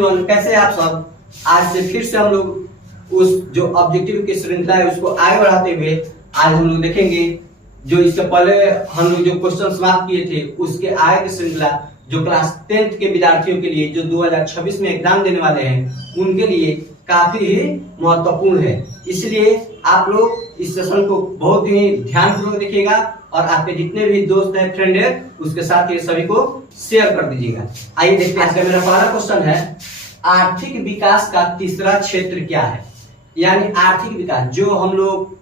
कैसे आप सब। आज से फिर से हम लोग उस जो ऑब्जेक्टिव की श्रृंखला है उसको आगे बढ़ाते हुए आज हम लोग देखेंगे जो इससे पहले हम लोग जो क्वेश्चन समाप्त किए थे उसके आगे की श्रृंखला जो क्लास 10th के विद्यार्थियों के लिए जो 2026 में एग्जाम देने वाले हैं उनके लिए काफी ही महत्वपूर्ण है। इसलिए आप लोग इस सेशन को बहुत ही ध्यानपूर्वक देखिएगा और आपके जितने भी दोस्त हैं, फ्रेंड है, उसके साथ ये सभी को शेयर कर दीजिएगा। आइए देखते हैं। आज का मेरा पहला क्वेश्चन है, आर्थिक विकास का तीसरा क्षेत्र क्या है। यानी आर्थिक विकास जो हम लोग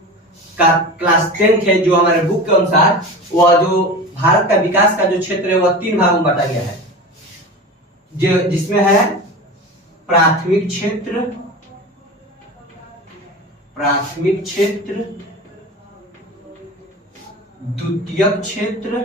का क्लास 10th है, जो हमारे बुक के अनुसार वह जो भारत का विकास का जो क्षेत्र है वह 3 भागों में बांटा गया है, जो जिसमें है प्राथमिक क्षेत्र, द्वितीयक क्षेत्र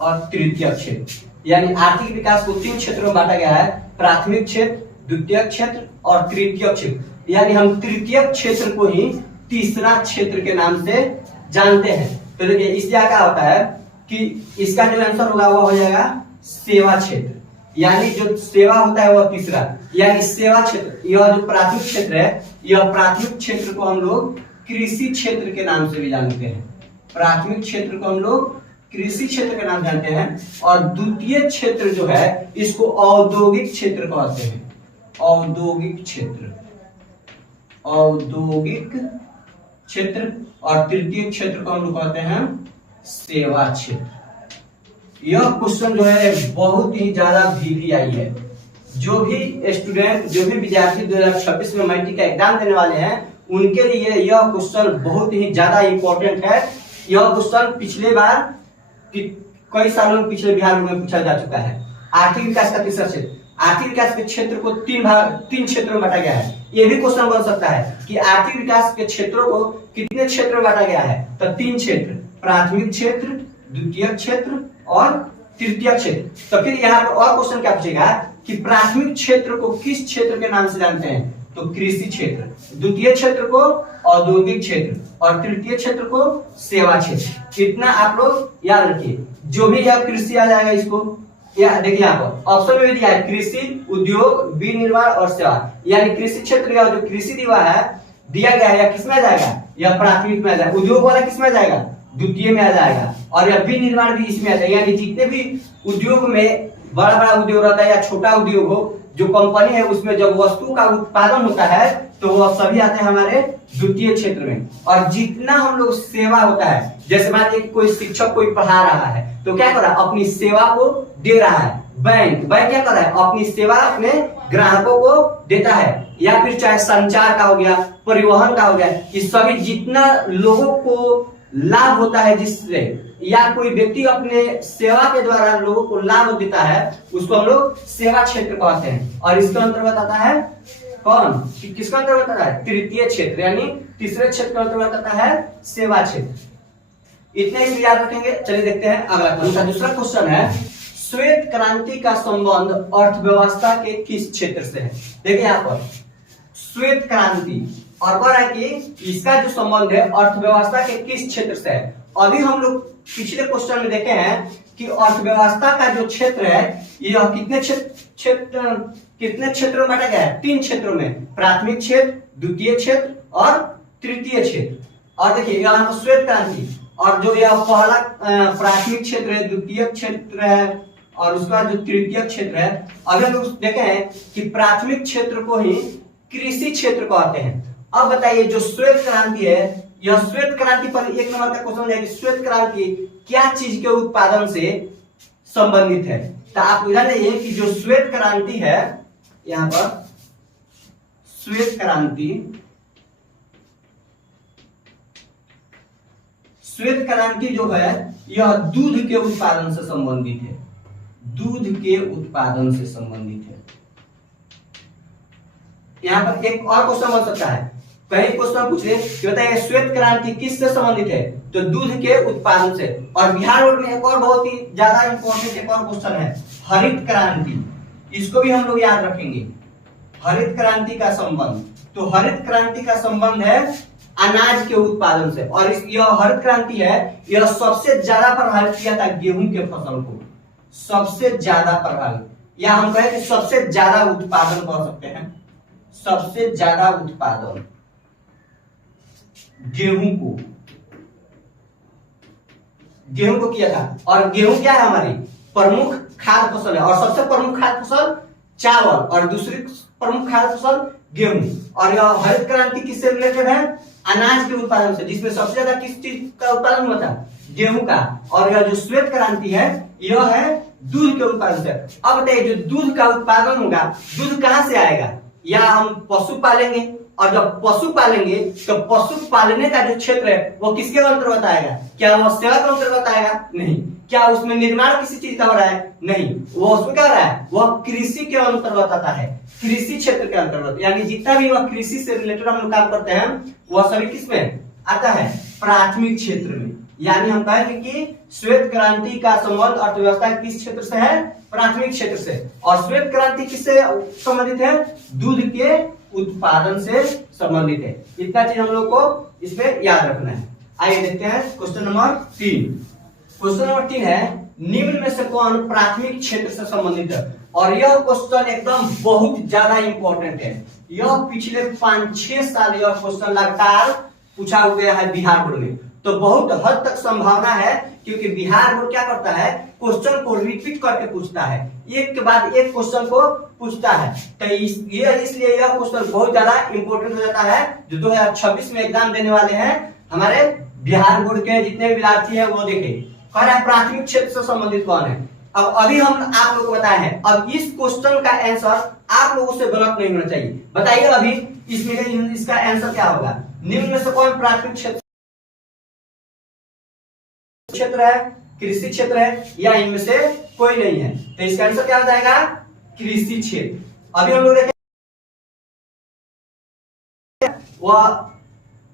और तृतीय क्षेत्र। यानी आर्थिक विकास को 3 क्षेत्रों में बांटा गया है, प्राथमिक क्षेत्र, द्वितीय क्षेत्र और तृतीय क्षेत्र। यानी हम तृतीय क्षेत्र को ही तीसरा क्षेत्र के नाम से जानते हैं। तो देखिए इसलिए क्या होता है कि इसका जो आंसर होगा वो हो जाएगा सेवा क्षेत्र। यानी जो सेवा होता है वह तीसरा, यानी सेवा क्षेत्र। यह जो प्राथमिक क्षेत्र है, यह प्राथमिक क्षेत्र को हम लोग कृषि क्षेत्र के नाम से भी जानते हैं। प्राथमिक क्षेत्र को हम लोग कृषि क्षेत्र के नाम जानते हैं। और द्वितीय क्षेत्र जो है इसको औद्योगिक क्षेत्र कहते हैं। औद्योगिक क्षेत्र और तृतीय क्षेत्र को हम लोग कहते हैं सेवा क्षेत्र। यह क्वेश्चन जो है बहुत ही ज्यादा भीगी आई है। जो भी स्टूडेंट, जो भी विद्यार्थी 2026 में मैट्रिक का एग्जाम देने वाले हैं उनके लिए यह क्वेश्चन बहुत ही ज्यादा इंपॉर्टेंट है। यह क्वेश्चन पिछले बार कि कई सालों में पिछले बिहार में पूछा जा चुका है। आर्थिक विकास का तीसरा क्षेत्र, आर्थिक विकास के क्षेत्र को 3 क्षेत्रों में बांटा गया है। यह भी क्वेश्चन बन सकता है कि आर्थिक विकास के क्षेत्रों को कितने क्षेत्र में बांटा गया है, तो 3 क्षेत्र, प्राथमिक क्षेत्र, द्वितीय क्षेत्र और तृतीय क्षेत्र। तो फिर यहाँ पर और क्वेश्चन क्या पूछेगा कि प्राथमिक क्षेत्र को किस क्षेत्र के नाम से जानते हैं, तो कृषि क्षेत्र, द्वितीय क्षेत्र को औद्योगिक क्षेत्र और तृतीय क्षेत्र को सेवा क्षेत्र। इतना आप लोग याद रखिए। जो भी यह कृषि आ जाएगा इसको या देखिए यहाँ पर ऑप्शन में भी दिया है कृषि, उद्योग, विनिर्माण और सेवा। यानी कृषि क्षेत्र का जो कृषि दिया गया है या किसमें आ जाएगा, यह प्राथमिक में आ जाएगा। उद्योग वाला किसमें आ जाएगा, द्वितीय में आ जाएगा। और यह विनिर्माण भी इसमें आ जाएगा। यानी जितने भी उद्योग में बड़ा बड़ा उद्योग रहता है या छोटा उद्योग हो, जो कंपनी है उसमें जब वस्तु का उत्पादन होता है तो वह सभी आते हैं हमारे द्वितीय क्षेत्र में। और जितना हम लोग सेवा होता है, जैसे मान लीजिए कोई शिक्षक कोई पढ़ा रहा है तो क्या कर रहा है, अपनी सेवा को दे रहा है। बैंक क्या कर रहा है, अपनी सेवा अपने ग्राहकों को देता है। या फिर चाहे संचार का हो गया, परिवहन का हो गया, इस सभी जितना लोगों को लाभ होता है जिससे, या कोई व्यक्ति अपने सेवा के द्वारा लोगों को लाभ देता है, उसको हम लोग सेवा क्षेत्र कहते हैं। और इसके अंतर्गत आता है कौन, किसका अंतर्गत आता है, तृतीय क्षेत्र। यानी तीसरे क्षेत्र का अंतर्गत आता है सेवा क्षेत्र। इतने ही याद रखेंगे। चलिए देखते हैं अगला क्वेश्चन। दूसरा क्वेश्चन है, श्वेत क्रांति का संबंध अर्थव्यवस्था के किस क्षेत्र से है। देखिए यहाँ पर श्वेत क्रांति और कह रहा है कि इसका जो संबंध है अर्थव्यवस्था के किस क्षेत्र से है। अभी हम लोग पिछले क्वेश्चन में देखे हैं कि अर्थव्यवस्था का जो क्षेत्र है यह कितने क्षेत्रों में बांटा गया है, 3 क्षेत्रों में, प्राथमिक क्षेत्र, द्वितीय क्षेत्र और तृतीय क्षेत्र। और देखिए यहाँ पर श्वेत क्रांति और जो यह पहला प्राथमिक क्षेत्र है, द्वितीय क्षेत्र है और उसके बाद जो तृतीय क्षेत्र है। अभी हम लोग देखे हैं कि प्राथमिक क्षेत्र को ही कृषि क्षेत्र कहते हैं। अब बताइए जो श्वेत क्रांति है, यह श्वेत क्रांति पर 1 नंबर का क्वेश्चन है कि श्वेत क्रांति क्या चीज के उत्पादन से संबंधित है। तो आप जान लीजिए कि जो श्वेत क्रांति है, यहाँ पर श्वेत क्रांति जो है यह दूध के उत्पादन से संबंधित है। दूध के उत्पादन से संबंधित है। यहाँ पर एक और क्वेश्चन बन सकता है, कहीं क्वेश्चन पूछ रहे कि बताइए श्वेत क्रांति किससे संबंधित है, तो दूध के उत्पादन से। और बिहार बोर्ड में एक और बहुत ही ज्यादा इंपॉर्टेंट एक और क्वेश्चन है, हरित क्रांति। इसको भी हम लोग याद रखेंगे। हरित क्रांति का संबंध, तो हरित क्रांति का संबंध है अनाज के उत्पादन से, और यह हरित क्रांति है, यह सबसे ज्यादा प्रभावित किया था गेहूं के फसल को, सबसे ज्यादा प्रभावित, या हम कहें कि सबसे ज्यादा उत्पादन कह सकते हैं, सबसे ज्यादा उत्पादन गेहूं को किया था। और गेहूं क्या है, हमारी प्रमुख खाद्य फसल है, और सबसे प्रमुख खाद्य फसल चावल, और दूसरी प्रमुख खाद्य फसल गेहूं। और यह हरित क्रांति किससे रिलेटेड है, अनाज के उत्पादन से, जिसमें सबसे ज्यादा किस चीज का उत्पादन हुआ था, गेहूं का। और यह जो श्वेत क्रांति है, यह है दूध के उत्पादन से। अब बताइए, जो दूध का उत्पादन होगा, दूध कहां से आएगा, या हम पशु पालेंगे, और जब पशु पालेंगे तो पशु पालने का जो क्षेत्र है वो किसके अंतर्गत आएगा, क्या वह सेवा के अंतर्गत आएगा, नहीं। क्या उसमें निर्माण किसी चीज का हो रहा है, नहीं। वो उसमें क्या हो रहा है, वह कृषि के अंतर्गत आता है, कृषि क्षेत्र के अंतर्गत। यानी जितना भी वह कृषि से रिलेटेड हम लोग काम करते हैं, वह सभी किसमें आता है, प्राथमिक क्षेत्र में। यानी हम कहेंगे कि श्वेत क्रांति का संबंध अर्थव्यवस्था किस क्षेत्र से है, प्राथमिक क्षेत्र से। और श्वेत क्रांति किससे संबंधित है, दूध के उत्पादन से संबंधित है। इतना चीज हम लोग को इसमें याद रखना है। आइए देखते हैं क्वेश्चन नंबर 3। क्वेश्चन नंबर 3 है, निम्न में से कौन प्राथमिक क्षेत्र से संबंधित है। और यह क्वेश्चन एकदम बहुत ज्यादा इंपॉर्टेंट है। यह पिछले 5-6 साल यह क्वेश्चन लगातार पूछा गया है बिहार बोर्ड में, तो बहुत हद तक संभावना है, क्योंकि बिहार बोर्ड क्या करता है, क्वेश्चन को रिपीट करके पूछता है, एक के बाद एक क्वेश्चन को पूछता है। तो इसलिए यह क्वेश्चन बहुत ज्यादा इंपॉर्टेंट हो जाता है। जो 2026 में एग्जाम देने वाले हैं हमारे बिहार बोर्ड के जितने भी विद्यार्थी हैं, वो देखे कह रहा है प्राथमिक क्षेत्र से संबंधित कौन है। अब अभी हम आप लोग को बताए हैं, अब इस क्वेश्चन का आंसर आप लोगों से गलत नहीं होना चाहिए। बताइए अभी इसमें इसका आंसर क्या होगा, निम्न में से कौन प्राथमिक क्षेत्र है, कृषि क्षेत्र है, या इनमें से कोई नहीं है। तो इसका आंसर क्या हो जाएगा, कृषि क्षेत्र। अभी हम लोग देखें वह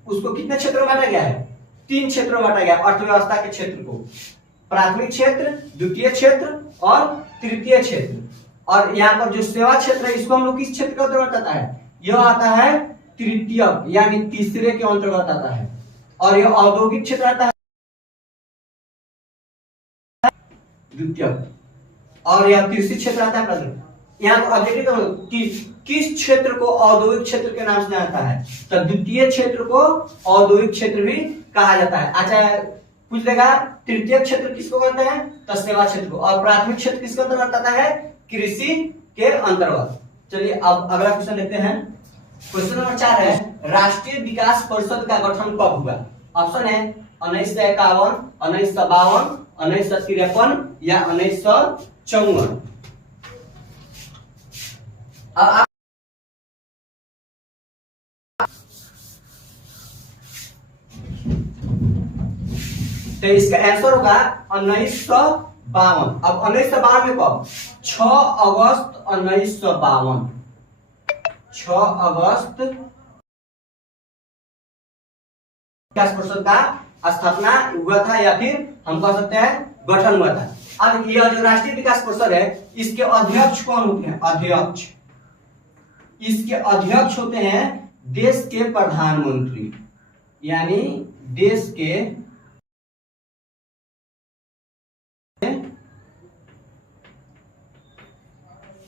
उसको कितने क्षेत्रों में बांटा गया है, 3 क्षेत्रों में बांटा गया, अर्थव्यवस्था के क्षेत्र को, प्राथमिक क्षेत्र, द्वितीय क्षेत्र और तृतीय क्षेत्र। और यहाँ पर जो सेवा क्षेत्र है, इसको हम लोग किस क्षेत्र के अंतर्गत आता है, यह आता है तृतीय, यानी तीसरे के अंतर्गत आता है। और यह औद्योगिक क्षेत्र आता है द्वितीय, और यह कृषि क्षेत्र आता है प्रथम। यहाँ पर ऑब्जेक्टिव कि किस क्षेत्र को औद्योगिक क्षेत्र के नाम से जाता है, तो द्वितीय क्षेत्र को औद्योगिक क्षेत्र भी कहा जाता है। अच्छा पूछ लेगा तृतीय क्षेत्र किसको कहते हैं, तो सेवा क्षेत्र को, और प्राथमिक क्षेत्र किसके अंतर्गत आता है, कृषि के अंतर्गत। चलिए अब अगला क्वेश्चन लेते हैं। क्वेश्चन नंबर 4 है, राष्ट्रीय विकास परिषद का गठन कब हुआ। ऑप्शन है 1951, 1952, 1953 या 1954। तो इसका आंसर होगा 1952। अब 1952 में कब, 6 अगस्त 1952, 6 अगस्त विकास परिषद का स्थापना हुआ था, या फिर हम कह सकते हैं गठन हुआ था। अब यह जो राष्ट्रीय विकास परिषद है, इसके अध्यक्ष कौन होते हैं, अध्यक्ष, इसके अध्यक्ष होते हैं देश के प्रधानमंत्री, यानी देश के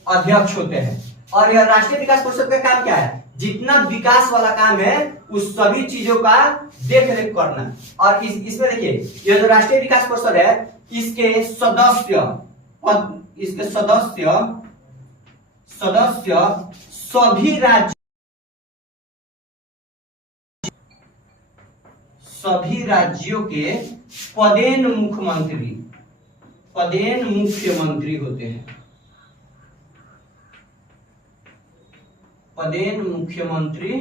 अध्यक्ष होते हैं। और यह राष्ट्रीय विकास परिषद का काम क्या है, जितना विकास वाला काम है उस सभी चीजों का देख रेख करना। और इसमें देखिए, यह जो राष्ट्रीय विकास परिषद है, इसके सदस्य सभी राज्यों के पदेन मुख्यमंत्री होते हैं, पदेन मुख्यमंत्री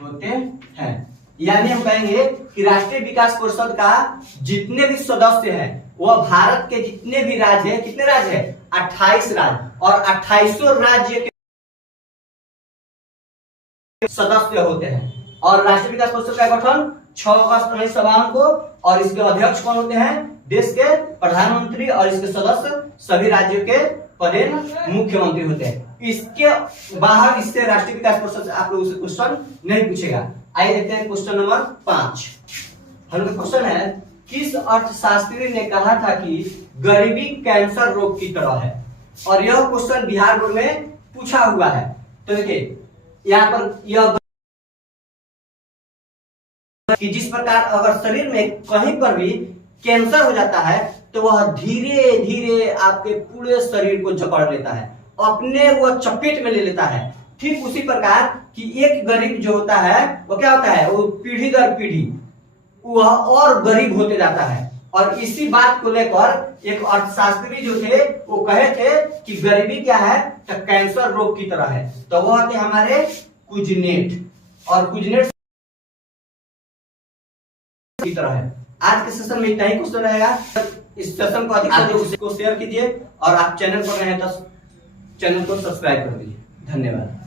होते हैं। यानी हम कहेंगे कि राष्ट्रीय विकास परिषद का जितने भी सदस्य हैं, वह भारत के जितने भी राज्य हैं, कितने राज्य हैं, 28 राज्य, और 28 राज्य के सदस्य होते हैं। और राष्ट्रीय विकास परिषद का गठन 6 अगस्त 1952 को, और इसके अध्यक्ष कौन होते हैं, देश के प्रधानमंत्री, और इसके सदस्य सभी राज्यों के पदेन मुख्यमंत्री होते हैं। इसके बाहर इससे राष्ट्रीय विकास परिषद से आप लोगों से क्वेश्चन नहीं पूछेगा। आइए देखते हैं क्वेश्चन नंबर 5। हम लोग क्वेश्चन है, किस अर्थशास्त्री ने कहा था कि गरीबी कैंसर रोग की तरह है? और यह क्वेश्चन बिहार बोर्ड में पूछा हुआ है। तो देखिए यहाँ पर यह कि जिस प्रकार अगर शरीर में कहीं पर भी कैंसर हो जाता है तो वह धीरे धीरे आपके पूरे शरीर को जकड़ लेता है, अपने वह चपेट में ले लेता है। ठीक उसी प्रकार कि एक गरीब जो होता है वो क्या होता है, वो पीढ़ी दर पीढ़ी वह और गरीब होते जाता है। और इसी बात को लेकर एक अर्थशास्त्री जो थे वो कहे थे कि गरीबी क्या है, तो कैंसर रोग की तरह है। तो वह थे हमारे कुजनेट, और कुजनेट की तरह है। आज के सेशन में इतना ही क्वेश्चन रहेगा। इस सेशन को अधिक से अधिक को शेयर कीजिए, और आप चैनल पर रहे हैं तो चैनल को सब्सक्राइब कर दीजिए। धन्यवाद।